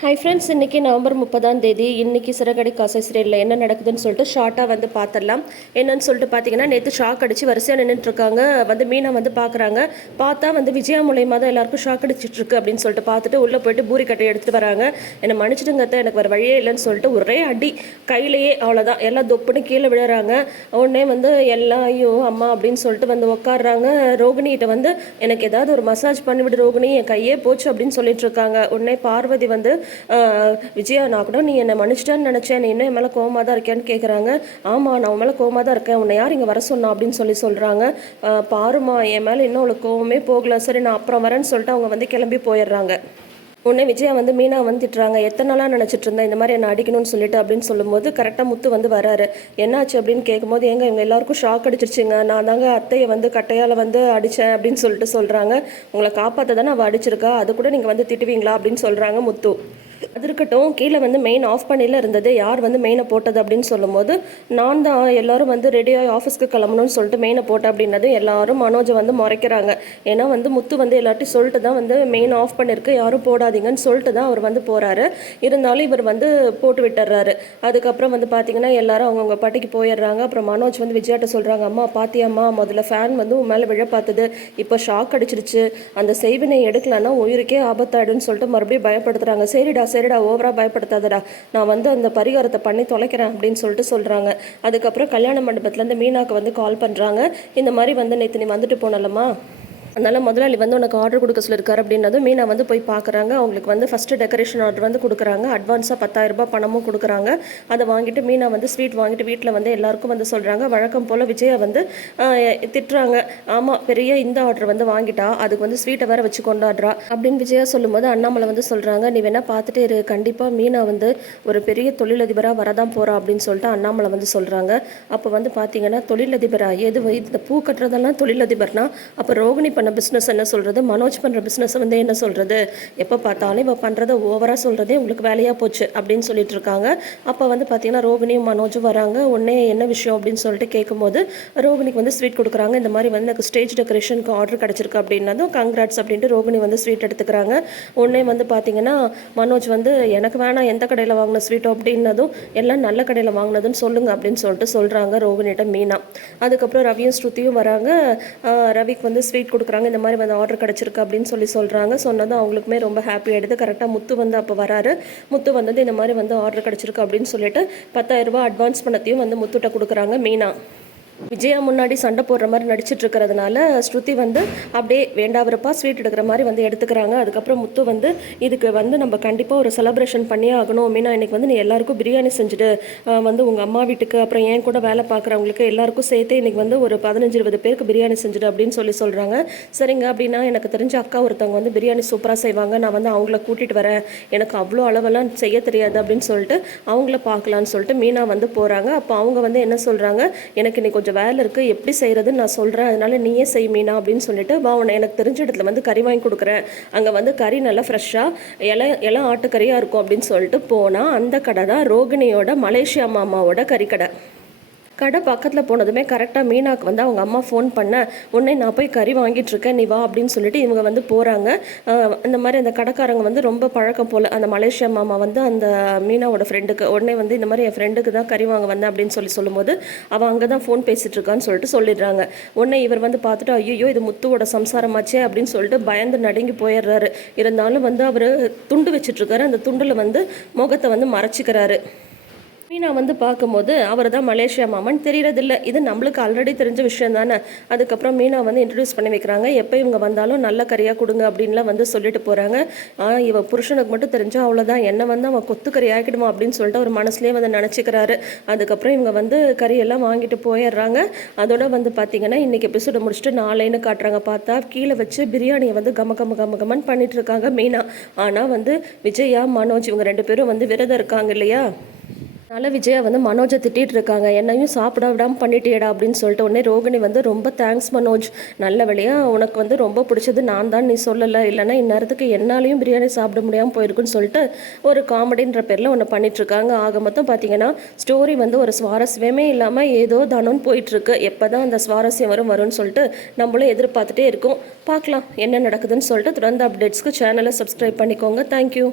Hi friends இன்றைக்கி November முப்பதாம் தேதி. இன்றைக்கி சிறகடை காசை சீரியலில் என்ன நடக்குதுன்னு சொல்லிட்டு ஷார்ட்டாக வந்து பார்த்துடலாம் என்னன்னு சொல்லிட்டு பார்த்தீங்கன்னா நேற்று ஷாக் அடித்து வரிசையாக நின்றுட்டுருக்காங்க வந்து மீனா வந்து பார்க்குறாங்க பார்த்தா வந்து விஜயா மூலயமா தான் எல்லாருக்கும் ஷாக் அடிச்சிட்ருக்கு அப்படின்னு சொல்லிட்டு பார்த்துட்டு உள்ளே போயிட்டு பூரி கட்டை எடுத்துகிட்டு வராங்க. என்னை மன்னிச்சிடுங்க எனக்கு வேறு வழியே இல்லைன்னு சொல்லிட்டு ஒரே அடி. கையிலேயே அவ்வளோதான் எல்லாம் தொப்புன்னு கீழே விழுறாங்க. உடனே வந்து எல்லாம் ஐயோ அம்மா அப்படின்னு சொல்லிட்டு வந்து உட்காடுறாங்க ரோகிணிகிட்ட வந்து எனக்கு ஏதாவது ஒரு மசாஜ் பண்ணிவிடு ரோகிணி. என் கையே போச்சு அப்படின்னு சொல்லிட்டு இருக்காங்க. உடனே பார்வதி வந்து விஜயா நான் கூட நீ என்னை மன்னிச்சிட்டேன்னு நினச்சேன். நீ இன்னும் என் மேலே கோமாக தான் இருக்கேன்னு கேட்குறாங்க ஆமாம் நான் உன் மேலே கோமாக தான் இருக்கேன். உன்னை யார் இங்கே வர சொன்னா அப்படின்னு சொல்லி சொல்கிறாங்க பாருமா என் மேலே இன்னும் அவளுக்கு கோவமே போகல. சரி நான் அப்புறம் வரேன்னு சொல்லிட்டு அவங்க வந்து கிளம்பி போயிடுறாங்க. உடனே விஜயா வந்து மீனா வந்து திட்டுறாங்க. எத்தனை நாளாக நினச்சிட்டு இருந்தேன் இந்த மாதிரி என்ன அடிக்கணும்னு சொல்லிட்டு அப்படின்னு சொல்லும்போது கரெக்டாக முத்து வந்து வராரு. என்னாச்சு? அப்படின்னு கேட்கும்போது ஏங்க இவங்க எல்லாருக்கும் ஷாக் அடிச்சிருச்சுங்க. நான் தாங்க அத்தையை வந்து கட்டையால் வந்து அடித்தேன் அப்படின்னு சொல்லிட்டு சொல்கிறாங்க உங்களை காப்பாற்ற தானே அவள் அடிச்சிருக்கா? அது கூட நீங்கள் வந்து திட்டுவீங்களா? அப்படின்னு சொல்கிறாங்க முத்து. அது இருக்கட்டும் கீழே வந்து மெயின் ஆஃப் பண்ணியில் இருந்தது. யார் வந்து மெயினை போட்டது அப்படின்னு சொல்லும்போது நான் தான் எல்லாரும் வந்து ரெடியாகி ஆஃபீஸ்க்கு கிளம்பணும்னு சொல்லிட்டு மெயினை போட்டேன் அப்படின்னது எல்லாரும் மனோஜை வந்து முறைக்கிறாங்க. ஏன்னா வந்து முத்து வந்து எல்லாத்தையும் சொல்லிட்டு தான் வந்து மெயின் ஆஃப் பண்ணியிருக்கு யாரும் போடாதீங்கன்னு சொல்லிட்டு தான் அவர் வந்து போகிறாரு இருந்தாலும் இவர் வந்து போட்டு விட்டுறாரு. அதுக்கப்புறம் வந்து பார்த்தீங்கன்னா எல்லாரும் அவங்கவுங்க பாட்டிக்கு போயிடுறாங்க. அப்புறம் மனோஜ் வந்து விஜயாட்ட சொல்கிறாங்க அம்மா பாத்தியாம்மா முதல்ல ஃபேன் வந்து உன் மேலே விழ பார்த்தது இப்போ ஷாக் அடிச்சிருச்சு. அந்த செய்வினை எடுக்கலன்னா உயிருக்கே ஆபத்தாயிடுன்னு சொல்லிட்டு மறுபடியும் பயப்படுத்துகிறாங்க சரிடா சரிடா ஓவரா பயப்படுத்தாதடா. நான் வந்து அந்த பரிகாரத்தை பண்ணி தொலைக்கிறேன் அப்படின்னு சொல்லிட்டு சொல்கிறாங்க அதுக்கப்புறம் கல்யாண மண்டபத்துலேருந்து மீனாக்கு வந்து கால் பண்ணுறாங்க இந்த மாதிரி வந்து நேற்று நீ வந்துட்டு போனலம்மா அதனால் முதலாளி வந்து உனக்கு ஆர்டர் கொடுக்க சொல்லியிருக்காரு அப்படின்னதும் மீனா வந்து போய் பார்க்குறாங்க அவங்களுக்கு வந்து ஃபஸ்ட்டு டெக்கரேஷன் ஆர்டர் வந்து கொடுக்குறாங்க. அட்வான்ஸாக பத்தாயிரம் ரூபாய் பணமும் கொடுக்குறாங்க. அதை வாங்கிட்டு மீனா வந்து ஸ்வீட் வாங்கிட்டு வீட்டில் வந்து எல்லாருக்கும் வந்து சொல்கிறாங்க வழக்கம் போல் விஜயா வந்து திட்டுறாங்க. ஆமாம் பெரிய இந்த ஆர்டர் வந்து வாங்கிட்டா. அதுக்கு வந்து ஸ்வீட்டை வேற வச்சு கொண்டாடுறா அப்படின்னு விஜயா சொல்லும்போது அண்ணாமலை வந்து சொல்கிறாங்க நீ வேணால் பார்த்துட்டு இரு. கண்டிப்பாக மீனா வந்து ஒரு பெரிய தொழிலதிபராக வரதான் போகிறா அப்படின்னு சொல்லிட்டு அண்ணாமலை வந்து சொல்கிறாங்க அப்போ வந்து பார்த்தீங்கன்னா தொழிலதிபராக எது இந்த பூ கட்டுறதெல்லாம் தொழிலதிபர்னா? அப்போ ரோகிணி பண்ண பிஸ்னஸ் என்ன சொல்கிறது மனோஜ் பண்ணுற பிஸ்னஸ் வந்து என்ன சொல்கிறது எப்போ பார்த்தாலும் இப்போ பண்ணுறத ஓவராக சொல்கிறதே உங்களுக்கு வேலையாக போச்சு அப்படின்னு சொல்லிட்டு இருக்காங்க. அப்போ வந்து பார்த்தீங்கன்னா ரோகிணியும் மனோஜும் வராங்க. உடனே என்ன விஷயம் அப்படின்னு சொல்லிட்டு கேட்கும்போது ரோகிணிக்கு வந்து ஸ்வீட் கொடுக்குறாங்க. இந்த மாதிரி வந்து எனக்கு ஸ்டேஜ் டெக்கரேஷனுக்கு ஆர்டர் கிடச்சிருக்கு அப்படின்னதும் கங்க்ராட்ஸ் அப்படின்ட்டு ரோகிணி வந்து ஸ்வீட் எடுத்துக்கிறாங்க. உடனே வந்து பார்த்தீங்கன்னா மனோஜ் வந்து எனக்கு வேணாம் எந்த கடையில் வாங்கின ஸ்வீட்டோ அப்படின்னதும் எல்லாம் நல்ல கடையில் வாங்கினதுன்னு சொல்லுங்க அப்படின்னு சொல்லிட்டு சொல்கிறாங்க ரோகிணிட்ட மீனா. அதுக்கப்புறம் ரவியும் ஸ்ருதியும் வராங்க. ரவிக்கு வந்து ஸ்வீட் கொடுக்குறாங்க. இந்த மாதிரி வந்து ஆர்டர் கிடச்சிருக்கு அப்படின்னு சொல்லி சொல்கிறாங்க சொன்னதும் அவங்களுக்குமே ரொம்ப ஹாப்பி ஆகிடுது கரெக்டாக முத்து வந்து அப்போ வராரு. முத்து வந்தது இந்த மாதிரி வந்து ஆர்டர் கிடச்சிருக்கு அப்படின்னு சொல்லிட்டு பத்தாயிரரூபா அட்வான்ஸ் பணத்தையும் வந்து முத்துட்ட கொடுக்குறாங்க மீனா. விஜயா முன்னாடி சண்டை போடுற மாதிரி நடிச்சிட்டு இருக்கிறதுனால ஸ்ருதி வந்து அப்படியே வேண்டாவிறப்பா ஸ்வீட் எடுக்கிற மாதிரி வந்து எடுத்துக்கிறாங்க. அதுக்கப்புறம் முத்து வந்து இதுக்கு வந்து நம்ம கண்டிப்பாக ஒரு செலப்ரேஷன் பண்ணியே ஆகணும். மீனா இன்னைக்கு வந்து நீ எல்லாருக்கும் பிரியாணி செஞ்சுட்டு வந்து உங்கள் அம்மா வீட்டுக்கு அப்புறம் ஏன் கூட வேலை பார்க்குறவங்களுக்கு எல்லாருக்கும் சேர்த்து இன்னைக்கு வந்து ஒரு பதினஞ்சு இருபது பேருக்கு பிரியாணி செஞ்சுட்டு அப்படின்னு சொல்லி சொல்கிறாங்க சரிங்க அப்படின்னா எனக்கு தெரிஞ்ச அக்கா ஒருத்தவங்க வந்து பிரியாணி சூப்பராக செய்வாங்க. நான் வந்து அவங்கள கூட்டிகிட்டு வரேன். எனக்கு அவ்வளோ அளவெல்லாம் செய்ய தெரியாது அப்படின்னு சொல்லிட்டு அவங்கள பார்க்கலான்னு சொல்லிட்டு மீனா வந்து போகிறாங்க அப்போ அவங்க வந்து என்ன சொல்கிறாங்க எனக்கு இன்னைக்கு கொஞ்சம் வேலை இருக்குது எப்படி செய்கிறதுன்னு நான் சொல்கிறேன் அதனால் நீயே செய் மீனா அப்படின்னு சொல்லிட்டு வா உன்னை எனக்கு தெரிஞ்ச இடத்துல வந்து கறி வாங்கி கொடுக்குறேன். அங்கே வந்து கறி நல்லா ஃப்ரெஷ்ஷாக இலை இலை ஆட்டுக்கறியாக இருக்கும் அப்படின்னு சொல்லிட்டு போனால் அந்த கடை தான் ரோகிணியோட மலேசியா மாமாவோட கறிக்கடை கடை பக்கத்தில் போனதுமே கரெக்டாக மீனாக்கு வந்து அவங்க அம்மா ஃபோன் பண்ண உடனே நான் போய் கறி வாங்கிட்டுருக்கேன் நீ வா அப்படின்னு சொல்லிட்டு இவங்க வந்து போகிறாங்க இந்த மாதிரி அந்த கடைக்காரங்க வந்து ரொம்ப பழக்கம் போல் அந்த மலேசியா மாமா வந்து அந்த மீனாவோட ஃப்ரெண்டுக்கு உடனே வந்து இந்த மாதிரி என் ஃப்ரெண்டுக்கு தான் கறி வாங்க வந்தேன் அப்படின்னு சொல்லி சொல்லும்போது அவள் அங்கே தான் ஃபோன் பேசிகிட்ருக்கான்னு இருக்கான்னு சொல்லிட்டு சொல்லிடுறாங்க. உடனே இவர் வந்து பார்த்துட்டு ஐயோ இது முத்துவோட சம்சாரமாச்சே அப்படின்னு சொல்லிட்டு பயந்து நடுங்கி போயிடுறாரு. இருந்தாலும் வந்து அவர் துண்டு வச்சுட்ருக்காரு அந்த துண்டில் வந்து முகத்தை வந்து மறைச்சிக்கிறாரு. மீனா வந்து பார்க்கும்போது அவர் தான் மலேசியா மாமன். தெரியறதில்ல. இது நம்மளுக்கு ஆல்ரெடி தெரிஞ்ச விஷயம் தானே. அதுக்கப்புறம் மீனா வந்து இன்ட்ரடியூஸ் பண்ணி வைக்கிறாங்க. எப்போ இவங்க வந்தாலும் நல்ல கறியாக கொடுங்க அப்படின்லாம் வந்து சொல்லிட்டு போகிறாங்க இவ புருஷனுக்கு மட்டும் தெரிஞ்சா அவ்வளோதான் என்ன வந்து அவன் கொத்து கறி ஆக்கிடுமா அப்படின்னு சொல்லிட்டு அவர் மனசுலேயே வந்து நினச்சிக்கிறாரு. அதுக்கப்புறம் இவங்க வந்து கறியெல்லாம் வாங்கிட்டு போயிடுறாங்க. அதோட வந்து பார்த்தீங்கன்னா இன்னைக்கு எபிசோட முடிச்சுட்டு நாளைன்னு காட்டுறாங்க. பார்த்தா கீழே வச்சு பிரியாணியை வந்து கம கம கம கமன் பண்ணிட்டு இருக்காங்க மீனா. ஆனால் வந்து விஜயா மனோஜ் இவங்க ரெண்டு பேரும் வந்து விரதம் இருக்காங்க இல்லையா? அதனால் விஜயா வந்து மனோஜை திட்டிகிட்டு இருக்காங்க என்னையும் சாப்பிட விடாம பண்ணிட்டேடா அப்படின்னு சொல்லிட்டு உடனே ரோகிணி வந்து ரொம்ப தேங்க்ஸ் மனோஜ். நல்ல வழியாக உனக்கு வந்து ரொம்ப பிடிச்சது நான் தான் நீ சொல்லலை. இல்லைன்னா இந்நேரத்துக்கு என்னாலையும் பிரியாணி சாப்பிட முடியாமல் போயிருக்குன்னு சொல்லிட்டு ஒரு காமெடின்ற பேரில் ஒன்று பண்ணிகிட்ருக்காங்க ஆக மொத்தம் பார்த்தீங்கன்னா ஸ்டோரி வந்து ஒரு சுவாரஸ்யமே இல்லாமல் ஏதோ தனம் போயிட்டுருக்கு. எப்போ தான் அந்த சுவாரஸ்யம் வரும் வரும்னு சொல்லிட்டு நம்மளும் எதிர்பார்த்துட்டே இருக்கோம். பார்க்கலாம் என்ன நடக்குதுன்னு சொல்லிட்டு தொடர்ந்து அப்டேட்ஸ்க்கு சேனலை சப்ஸ்கிரைப் பண்ணிக்கோங்க. தேங்க்யூ